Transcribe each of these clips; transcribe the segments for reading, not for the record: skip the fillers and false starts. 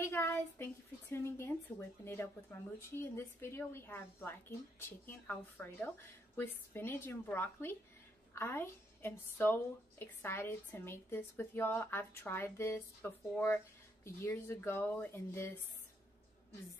Hey guys, thank you for tuning in to Whipping It Up with Mamuchi. In this video we have blackened chicken Alfredo with spinach and broccoli. I am so excited to make this with y'all. I've tried this before years ago in this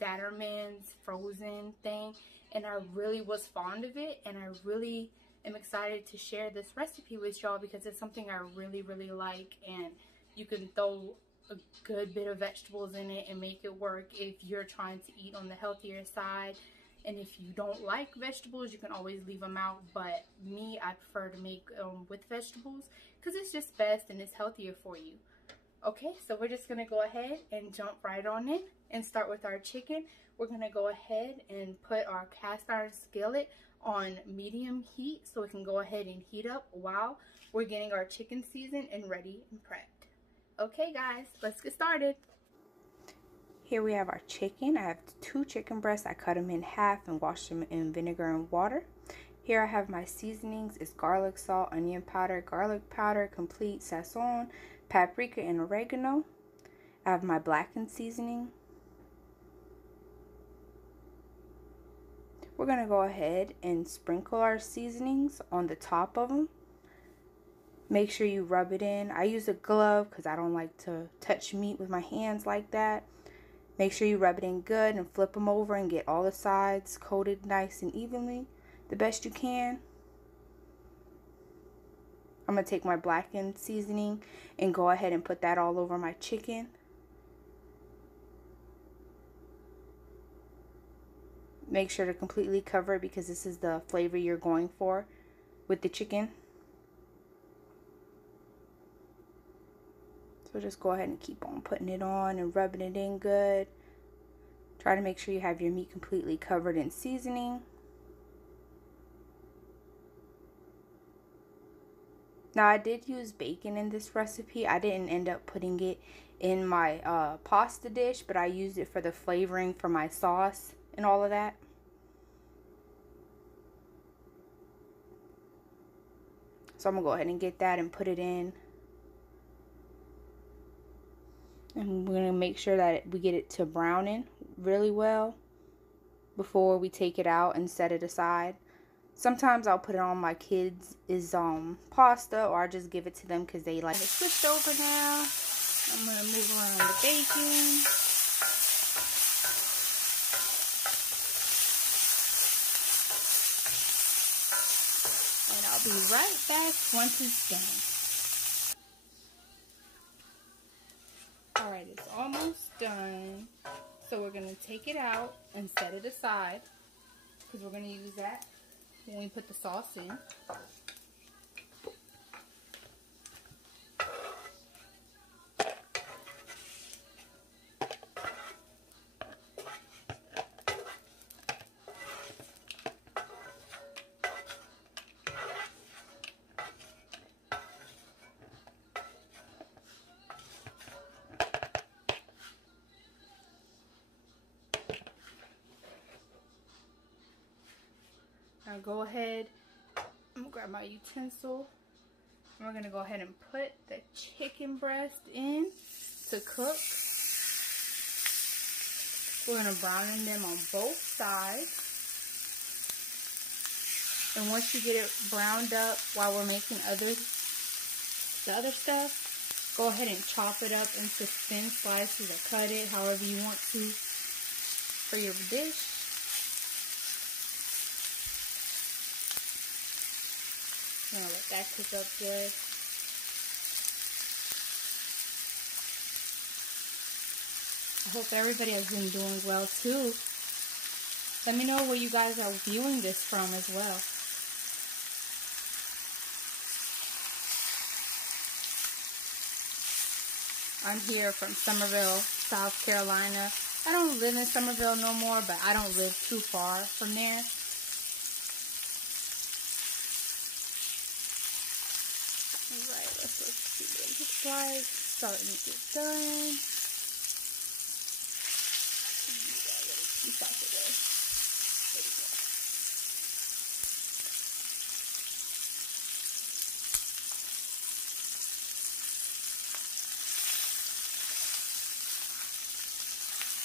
Zatterman's frozen thing, and I really was fond of it, and I really am excited to share this recipe with y'all because it's something I really like, and you can throw a good bit of vegetables in it and make it work if you're trying to eat on the healthier side. And if you don't like vegetables, you can always leave them out, but me, I prefer to make with vegetables because it's just best and it's healthier for you. Okay, so we're just gonna go ahead and jump right on in and start with our chicken. We're gonna go ahead and put our cast iron skillet on medium heat so it can go ahead and heat up while we're getting our chicken seasoned and ready and prepped. Okay guys, let's get started. Here we have our chicken. I have 2 chicken breasts. I cut them in half and wash them in vinegar and water. Here I have my seasonings. It's garlic salt, onion powder, garlic powder, complete sazon, paprika, and oregano. I have my blackened seasoning. We're going to go ahead and sprinkle our seasonings on the top of them. Make sure you rub it in. I use a glove because I don't like to touch meat with my hands like that. Make sure you rub it in good and flip them over and get all the sides coated nice and evenly the best you can. I'm going to take my blackened seasoning and go ahead and put that all over my chicken. Make sure to completely cover it because this is the flavor you're going for with the chicken. So just go ahead and keep on putting it on and rubbing it in good. Try to make sure you have your meat completely covered in seasoning. Now I did use bacon in this recipe. I didn't end up putting it in my pasta dish, but I used it for the flavoring for my sauce and all of that. So I'm going to go ahead and get that and put it in. And we're going to make sure that we get it to browning really well before we take it out and set it aside. Sometimes I'll put it on my kids' pasta, or I just give it to them because they like it. Switched over now. I'm going to move around the bacon. And I'll be right back once it's done. Alright, it's almost done. So we're going to take it out and set it aside because we're going to use that when we put the sauce in. Now go ahead, I'm going to grab my utensil, and we're going to go ahead and put the chicken breast in to cook. We're going to brown them on both sides. And once you get it browned up while we're making the other stuff, go ahead and chop it up into thin slices or cut it however you want to for your dish. I'm going to let that cook up good. I hope everybody has been doing well too. Let me know where you guys are viewing this from as well. I'm here from Summerville, South Carolina. I don't live in Summerville no more, but I don't live too far from there. Alright, let's see what it looks like. Starting to get done. Got a little piece out the way. There we go.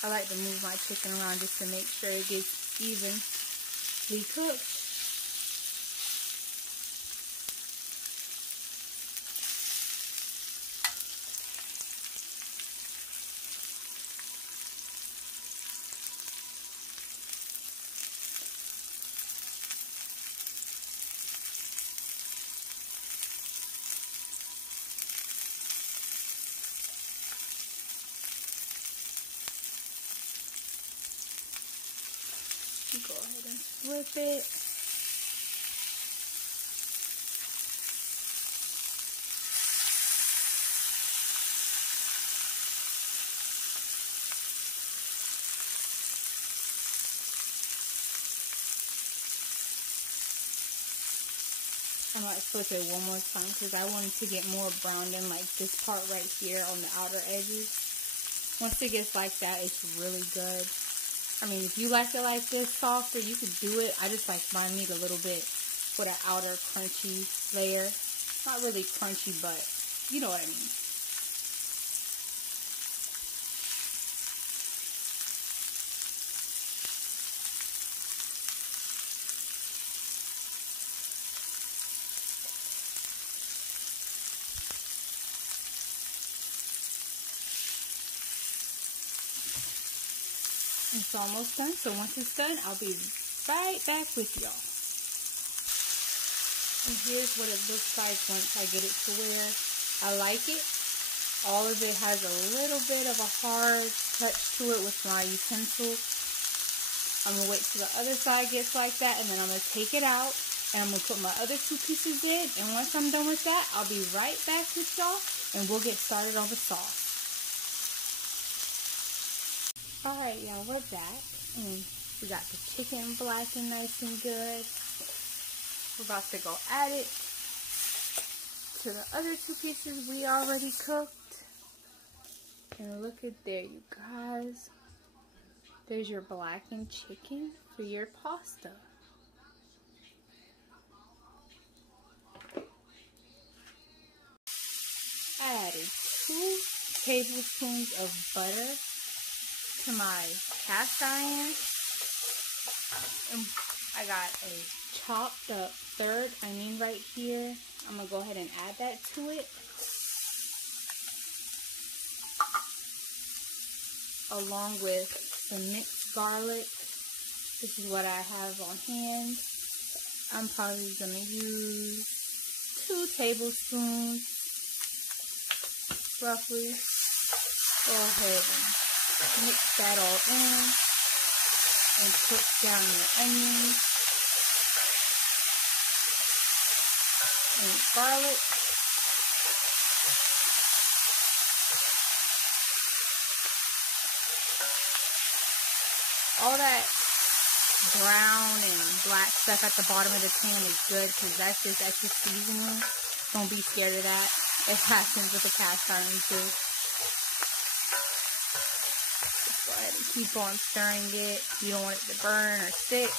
I like to move my chicken around just to make sure it gets evenly cooked. Go ahead and flip it. I might flip it one more time because I want it to get more browned in, like this part right here on the outer edges. Once it gets like that, it's really good. I mean, if you like it like this, softer, you could do it. I just like my meat a little bit with an outer crunchy layer. Not really crunchy, but you know what I mean. It's almost done, so once it's done, I'll be right back with y'all. And here's what it looks like once I get it to where I like it. All of it has a little bit of a hard touch to it with my utensil. I'm going to wait till the other side gets like that, and then I'm going to take it out, and I'm going to put my other 2 pieces in, and once I'm done with that, I'll be right back with y'all, and we'll get started on the sauce. Alright, y'all, we're back, and we got the chicken blackened nice and good. We're about to go add it to the other 2 pieces we already cooked. And look at there, you guys. There's your blackened chicken for your pasta. I added 2 tablespoons of butter to my cast iron, and I got a chopped up 3rd onion right here. I'm gonna go ahead and add that to it, along with some mixed garlic. This is what I have on hand. I'm probably gonna use 2 tablespoons roughly. Go ahead and mix that all in and put down your onions and garlic. All that brown and black stuff at the bottom of the pan is good because that's just extra seasoning. Don't be scared of that. It happens with the cast iron too. Go ahead and keep on stirring it. You don't want it to burn or stick.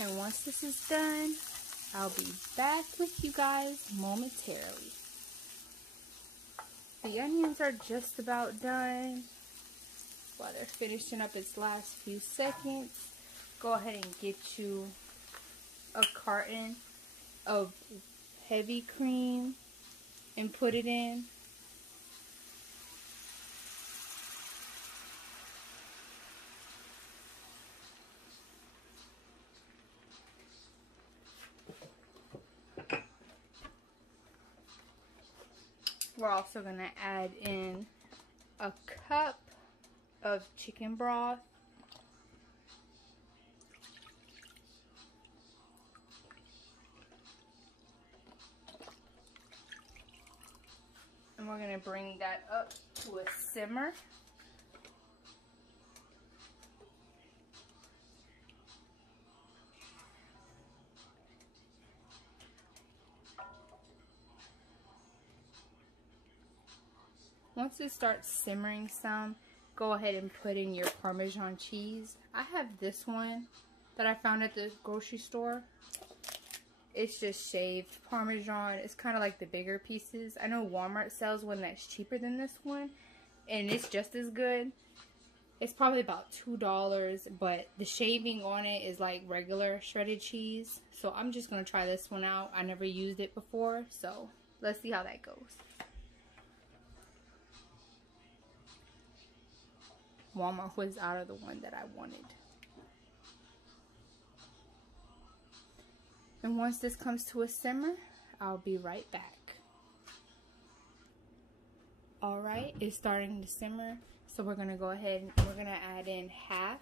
And once this is done, I'll be back with you guys momentarily. The onions are just about done. While they're finishing up its last few seconds, go ahead and get you a carton of heavy cream and put it in. We're also going to add in a cup of chicken broth. And we're going to bring that up to a simmer. Once it starts simmering some, go ahead and put in your Parmesan cheese. I have this one that I found at the grocery store. It's just shaved Parmesan. It's kind of like the bigger pieces. I know Walmart sells one that's cheaper than this one, and it's just as good. It's probably about $2, but the shaving on it is like regular shredded cheese. So I'm just going to try this one out. I never used it before, so let's see how that goes. Walmart was out of the one that I wanted. And once this comes to a simmer, I'll be right back. Alright, it's starting to simmer. So we're going to go ahead and we're going to add in half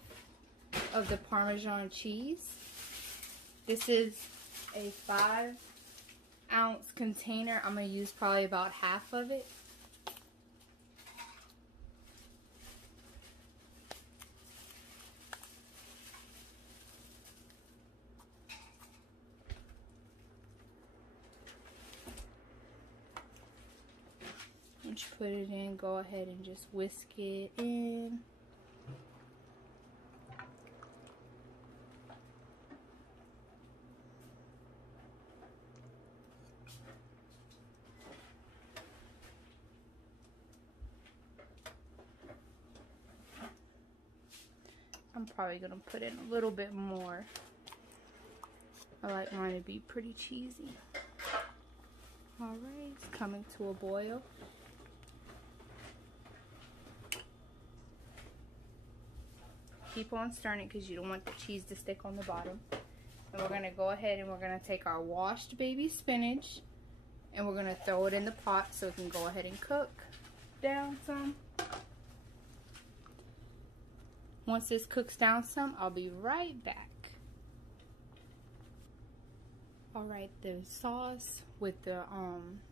of the Parmesan cheese. This is a 5-ounce container. I'm going to use probably about half of it. Once you put it in, go ahead and just whisk it in. I'm probably going to put in a little bit more. I like mine to be pretty cheesy. Alright, it's coming to a boil. Keep on stirring it because you don't want the cheese to stick on the bottom. And we're going to go ahead and we're going to take our washed baby spinach and we're going to throw it in the pot so it can go ahead and cook down some. Once this cooks down some, I'll be right back. Alright, the sauce with the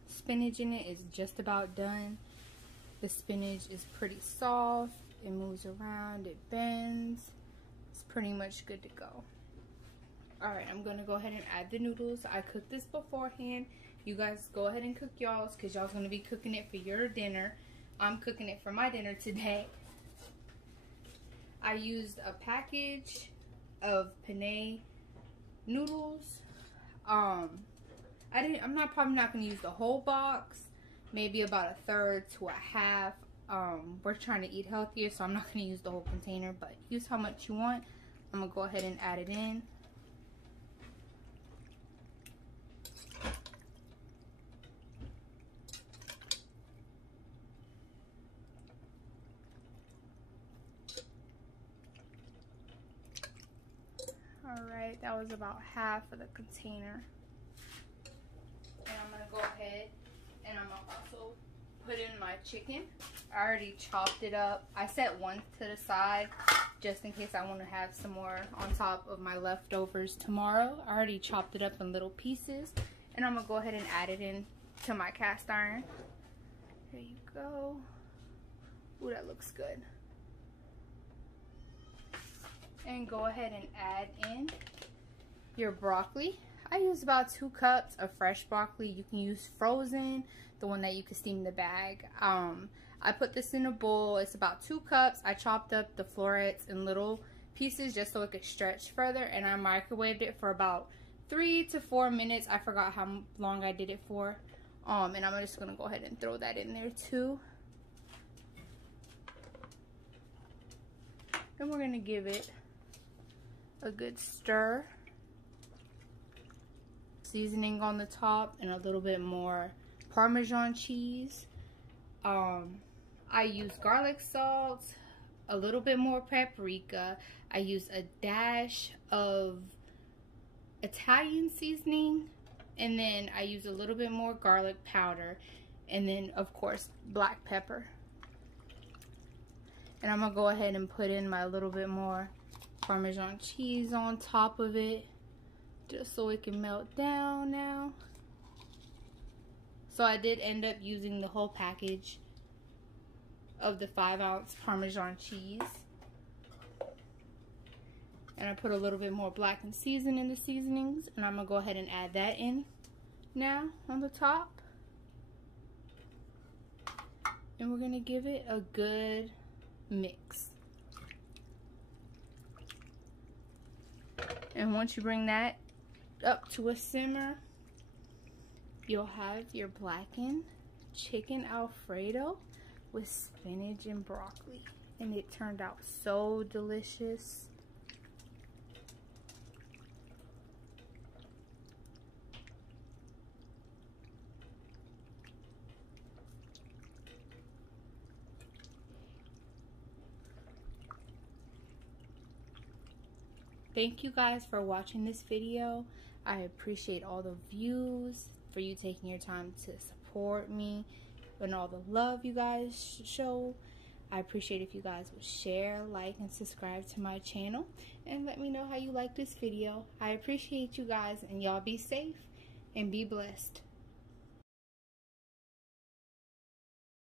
spinach in it is just about done. The spinach is pretty soft. It moves around, it bends. It's pretty much good to go. Alright, I'm going to go ahead and add the noodles. I cooked this beforehand. You guys go ahead and cook y'all's because y'all's going to be cooking it for your dinner. I'm cooking it for my dinner today. I used a package of penne noodles. I'm probably not going to use the whole box. Maybe about a third to a half. We're trying to eat healthier, so I'm not going to use the whole container, but use how much you want. I'm going to go ahead and add it in. Alright, that was about half of the container. And I'm going to go ahead and I'm going to also put in my chicken. I already chopped it up. I set one to the side just in case I want to have some more on top of my leftovers tomorrow. I already chopped it up in little pieces. And I'm going to go ahead and add it in to my cast iron. There you go. Ooh, that looks good. And go ahead and add in your broccoli. I use about 2 cups of fresh broccoli. You can use frozen, the one that you can steam in the bag. I put this in a bowl. It's about 2 cups. I chopped up the florets in little pieces just so it could stretch further, and I microwaved it for about 3 to 4 minutes. I forgot how long I did it for. And I'm just gonna go ahead and throw that in there too. And we're gonna give it a good stir. Seasoning on the top and a little bit more Parmesan cheese. I use garlic salt, a little bit more paprika. I use a dash of Italian seasoning, and then I use a little bit more garlic powder, and then of course black pepper. And I'm gonna go ahead and put in my little bit more Parmesan cheese on top of it, just so it can melt down now. So I did end up using the whole package of the 5-ounce Parmesan cheese. And I put a little bit more blackened season in the seasonings, and I'm gonna go ahead and add that in now on the top. And we're gonna give it a good mix. And once you bring that up to a simmer, you'll have your blackened chicken Alfredo with spinach and broccoli. And it turned out so delicious. Thank you guys for watching this video. I appreciate all the views, for you taking your time to support me, and all the love you guys show. I appreciate if you guys would share, like, and subscribe to my channel, and let me know how you like this video. I appreciate you guys, and y'all be safe and be blessed.